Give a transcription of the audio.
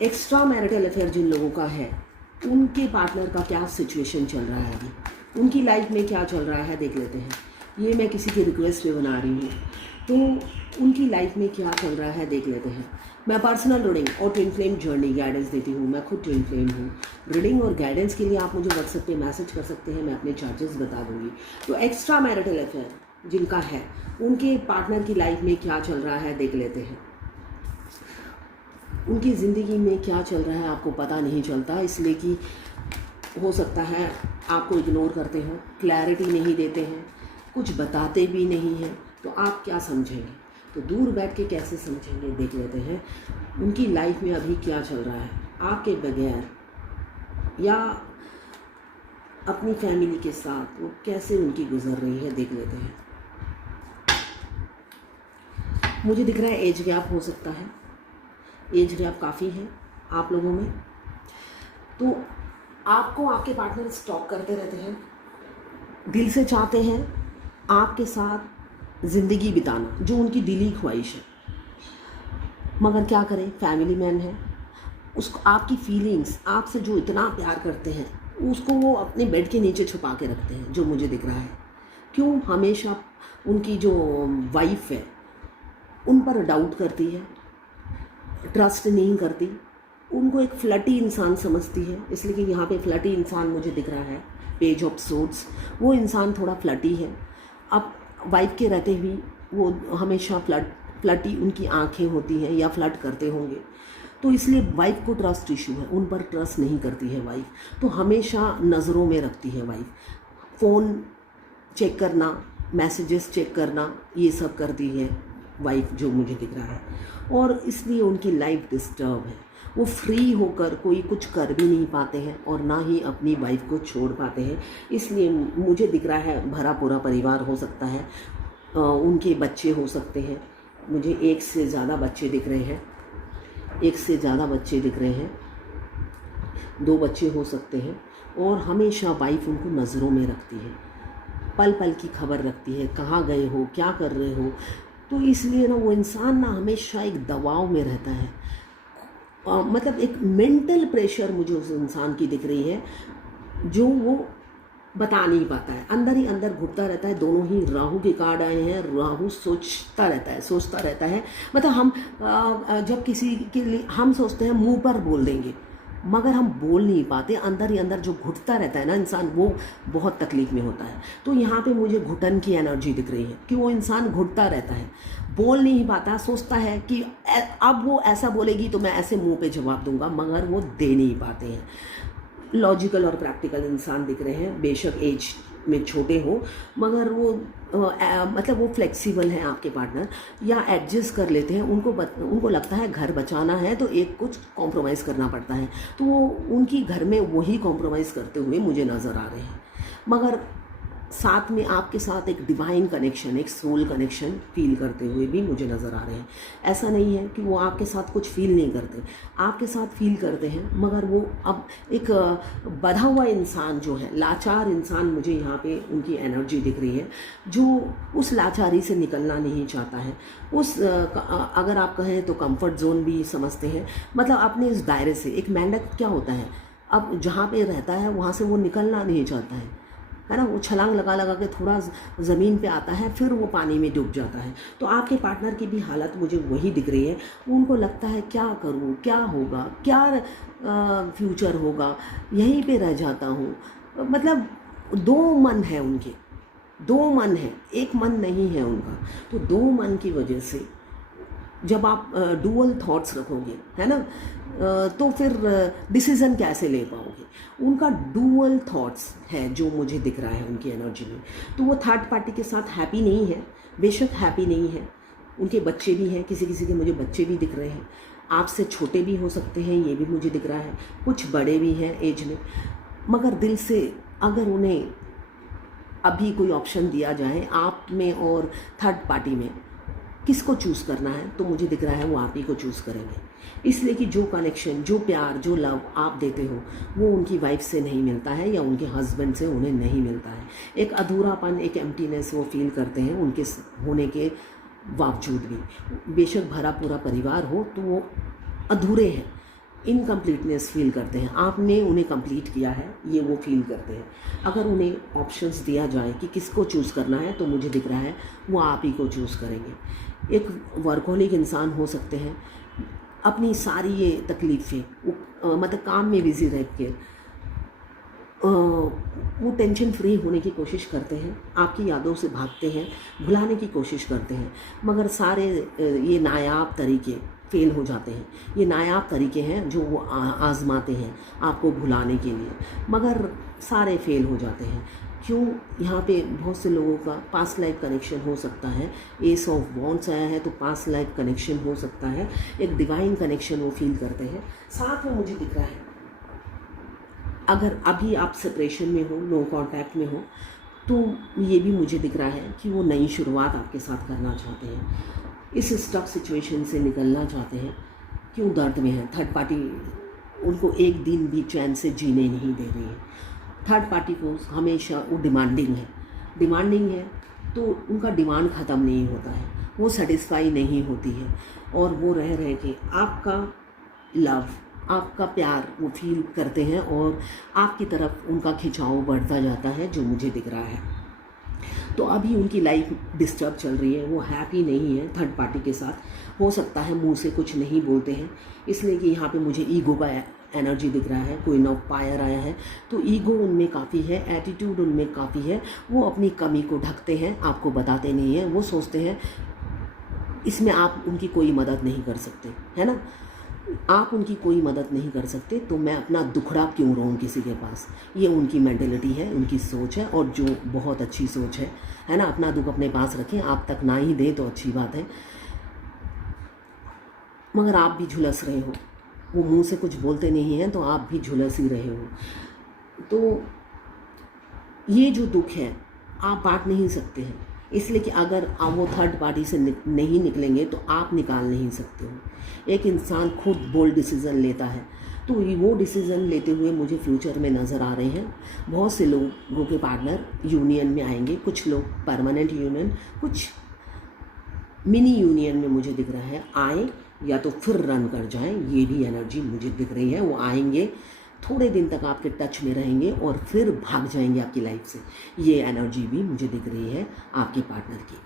Extra marital affair जिन लोगों का है, उनके पार्टनर का क्या सिचुएशन चल रहा है अभी, उनकी लाइफ में क्या चल रहा है देख लेते हैं। ये मैं किसी की रिक्वेस्ट पे बना रही हूँ, तो उनकी लाइफ में क्या चल रहा है देख लेते हैं। मैं पर्सनल रीडिंग और ट्विन फ्लेम जर्नी गाइडेंस देती हूँ। मैं खुद ट्विन फ्लेम हूँ। रीडिंग और गाइडेंस के लिए आप मुझे व्हाट्सएप पे मैसेज कर सकते हैं, मैं अपने चार्जेस बता दूँगी। तो एक्स्ट्रा मैरिटल अफेयर जिनका है, उनके पार्टनर की लाइफ में क्या चल रहा है देख लेते हैं। उनकी ज़िंदगी में क्या चल रहा है आपको पता नहीं चलता, इसलिए कि हो सकता है आपको इग्नोर करते हो, क्लैरिटी नहीं देते हैं, कुछ बताते भी नहीं हैं। तो आप क्या समझेंगे? तो दूर बैठ के कैसे समझेंगे देख लेते हैं। उनकी लाइफ में अभी क्या चल रहा है आपके बगैर, या अपनी फैमिली के साथ वो कैसे उनकी गुजर रही है देख लेते हैं। मुझे दिख रहा है एज गैप हो सकता है, एज गैप काफ़ी है आप लोगों में। तो आपको आपके पार्टनर स्टॉक करते रहते हैं, दिल से चाहते हैं आपके साथ ज़िंदगी बिताना, जो उनकी दिली ख्वाहिश है। मगर क्या करें, फैमिली मैन है, उसको आपकी फीलिंग्स, आपसे जो इतना प्यार करते हैं, उसको वो अपने बेड के नीचे छुपा के रखते हैं, जो मुझे दिख रहा है। क्यों? हमेशा उनकी जो वाइफ है उन पर डाउट करती है, ट्रस्ट नहीं करती, उनको एक फ्लटी इंसान समझती है। इसलिए कि यहाँ पे फ्लटी इंसान मुझे दिख रहा है, पेज ऑफ सोर्ड्स। वो इंसान थोड़ा फ्लटी है। अब वाइफ के रहते हुए वो हमेशा फ्लटी उनकी आंखें होती हैं या फ्लर्ट करते होंगे, तो इसलिए वाइफ को ट्रस्ट इशू है, उन पर ट्रस्ट नहीं करती है वाइफ। तो हमेशा नज़रों में रखती है वाइफ, फ़ोन चेक करना, मैसेजेस चेक करना, ये सब करती है वाइफ, जो मुझे दिख रहा है। और इसलिए उनकी लाइफ डिस्टर्ब है। वो फ्री होकर कोई कुछ कर भी नहीं पाते हैं और ना ही अपनी वाइफ को छोड़ पाते हैं। इसलिए मुझे दिख रहा है भरा पूरा परिवार हो सकता है, उनके बच्चे हो सकते हैं। मुझे एक से ज़्यादा बच्चे दिख रहे हैं, एक से ज़्यादा बच्चे दिख रहे हैं, 2 बच्चे हो सकते हैं। और हमेशा वाइफ उनको नज़रों में रखती है, पल पल की खबर रखती है, कहाँ गए हो, क्या कर रहे हो। तो इसलिए ना वो इंसान ना हमेशा एक दबाव में रहता है। मतलब एक मेंटल प्रेशर मुझे उस इंसान की दिख रही है, जो वो बता नहीं पाता है, अंदर ही अंदर घुटता रहता है। दोनों ही राहु के कार्ड आए हैं, राहु सोचता रहता है। मतलब हम जब किसी के लिए हम सोचते हैं मुंह पर बोल देंगे, मगर हम बोल नहीं पाते, अंदर ही अंदर जो घुटता रहता है ना इंसान, वो बहुत तकलीफ में होता है। तो यहाँ पे मुझे घुटन की एनर्जी दिख रही है कि वो इंसान घुटता रहता है, बोल नहीं पाता, सोचता है कि अब वो ऐसा बोलेगी तो मैं ऐसे मुंह पे जवाब दूंगा, मगर वो दे नहीं पाते हैं। लॉजिकल और प्रैक्टिकल इंसान दिख रहे हैं, बेशक एज में छोटे हो, मगर वो मतलब वो फ्लेक्सिबल हैं आपके पार्टनर, या एडजस्ट कर लेते हैं। उनको लगता है घर बचाना है तो एक कुछ कॉम्प्रोमाइज़ करना पड़ता है, तो वो उनकी घर में वही कॉम्प्रोमाइज़ करते हुए मुझे नज़र आ रहे हैं। मगर साथ में आपके साथ एक डिवाइन कनेक्शन, एक सोल कनेक्शन फील करते हुए भी मुझे नज़र आ रहे हैं। ऐसा नहीं है कि वो आपके साथ कुछ फील नहीं करते, आपके साथ फील करते हैं, मगर वो अब एक बधा हुआ इंसान जो है, लाचार इंसान, मुझे यहाँ पे उनकी एनर्जी दिख रही है, जो उस लाचारी से निकलना नहीं चाहता है। अगर आप कहें तो कंफर्ट जोन भी समझते हैं, मतलब अपने इस दायरे से। एक मेंढक क्या होता है, अब जहाँ पे रहता है वहाँ से वो निकलना नहीं चाहता है ना, वो छलांग लगा लगा के थोड़ा ज़मीन पे आता है, फिर वो पानी में डूब जाता है। तो आपके पार्टनर की भी हालत मुझे वही दिख रही है। उनको लगता है क्या करूँ, क्या होगा, क्या फ्यूचर होगा, यहीं पे रह जाता हूँ। मतलब 2 मन है उनके, 2 मन है, एक मन नहीं है उनका। तो 2 मन की वजह से जब आप डुअल थॉट्स रखोगे, है ना, तो फिर डिसीज़न कैसे ले पाओगे। उनका डुअल थॉट्स है जो मुझे दिख रहा है उनकी एनर्जी में। तो वो थर्ड पार्टी के साथ हैप्पी नहीं है, बेशक हैप्पी नहीं है। उनके बच्चे भी हैं, किसी किसी के मुझे बच्चे भी दिख रहे हैं, आपसे छोटे भी हो सकते हैं, ये भी मुझे दिख रहा है, कुछ बड़े भी हैं एज में। मगर दिल से अगर उन्हें अभी कोई ऑप्शन दिया जाए आप में और थर्ड पार्टी में, किसको चूज़ करना है, तो मुझे दिख रहा है वो आप ही को चूज़ करेंगे। इसलिए कि जो कनेक्शन, जो प्यार, जो लव आप देते हो, वो उनकी वाइफ से नहीं मिलता है या उनके हस्बैंड से उन्हें नहीं मिलता है। एक अधूरापन, एक एम्प्टीनेस वो फील करते हैं उनके होने के बावजूद भी। बेशक भरा पूरा परिवार हो तो वो अधूरे हैं, इनकम्प्लीटनेस फील करते हैं। आपने उन्हें कंप्लीट किया है, ये वो फील करते हैं। अगर उन्हें ऑप्शंस दिया जाए कि किसको चूज़ करना है, तो मुझे दिख रहा है वो आप ही को चूज़ करेंगे। एक वर्कहोलिक इंसान हो सकते हैं, अपनी सारी ये तकलीफ़ें मतलब काम में बिज़ी रह के वो टेंशन फ्री होने की कोशिश करते हैं, आपकी यादों से भागते हैं, भुलाने की कोशिश करते हैं, मगर सारे ये नायाब तरीके फ़ेल हो जाते हैं। ये नायाब तरीके हैं जो वो आज़माते हैं आपको भुलाने के लिए, मगर सारे फ़ेल हो जाते हैं। क्यों? यहाँ पे बहुत से लोगों का पास्ट लाइफ कनेक्शन हो सकता है। एस ऑफ वॉन्ड्स आया है तो पास्ट लाइफ कनेक्शन हो सकता है, एक डिवाइन कनेक्शन वो फील करते हैं। साथ में मुझे दिख रहा है, अगर अभी आप सेपरेशन में हो, नो कांटेक्ट में हो, तो ये भी मुझे दिख रहा है कि वो नई शुरुआत आपके साथ करना चाहते हैं, इस स्टक सिचुएशन से निकलना चाहते हैं। क्यों? दर्द में है। थर्ड पार्टी उनको एक दिन भी चैन से जीने नहीं दे रही है। थर्ड पार्टी को हमेशा वो डिमांडिंग है, तो उनका डिमांड ख़त्म नहीं होता है, वो सेटिस्फाई नहीं होती है, और वो रह के आपका लव, आपका प्यार वो फील करते हैं, और आपकी तरफ उनका खिंचाव बढ़ता जाता है, जो मुझे दिख रहा है। तो अभी उनकी लाइफ डिस्टर्ब चल रही है, वो हैप्पी नहीं है थर्ड पार्टी के साथ। हो सकता है मुंह से कुछ नहीं बोलते हैं, इसलिए कि यहाँ पे मुझे ईगो का एनर्जी दिख रहा है। क्वीन ऑफ फायर आया है, तो ईगो उनमें काफ़ी है, एटीट्यूड उनमें काफ़ी है। वो अपनी कमी को ढकते हैं, आपको बताते नहीं हैं। वो सोचते हैं इसमें आप उनकी कोई मदद नहीं कर सकते, है ना। आप उनकी कोई मदद नहीं कर सकते, तो मैं अपना दुखड़ा क्यों रहूं किसी के पास। ये उनकी मेंटेलिटी है, उनकी सोच है, और जो बहुत अच्छी सोच है ना। अपना दुख अपने पास रखें, आप तक ना ही दें तो अच्छी बात है, मगर आप भी झुलस रहे हो। वो मुंह से कुछ बोलते नहीं हैं, तो आप भी झुलस ही रहे हो। तो ये जो दुख है आप बांट नहीं सकते हैं, इसलिए कि अगर आप वो थर्ड पार्टी से नहीं निकलेंगे तो आप निकाल नहीं सकते हो। एक इंसान खुद बोल्ड डिसीज़न लेता है, तो वो डिसीज़न लेते हुए मुझे फ्यूचर में नज़र आ रहे हैं। बहुत से लोगों के पार्टनर यूनियन में आएंगे, कुछ लोग परमानेंट यूनियन, कुछ मिनी यूनियन में मुझे दिख रहा है आए, या तो फिर रन कर जाएं। ये भी एनर्जी मुझे दिख रही है। वो आएंगे, थोड़े दिन तक आपके टच में रहेंगे और फिर भाग जाएंगे आपकी लाइफ से। ये एनर्जी भी मुझे दिख रही है आपके पार्टनर की।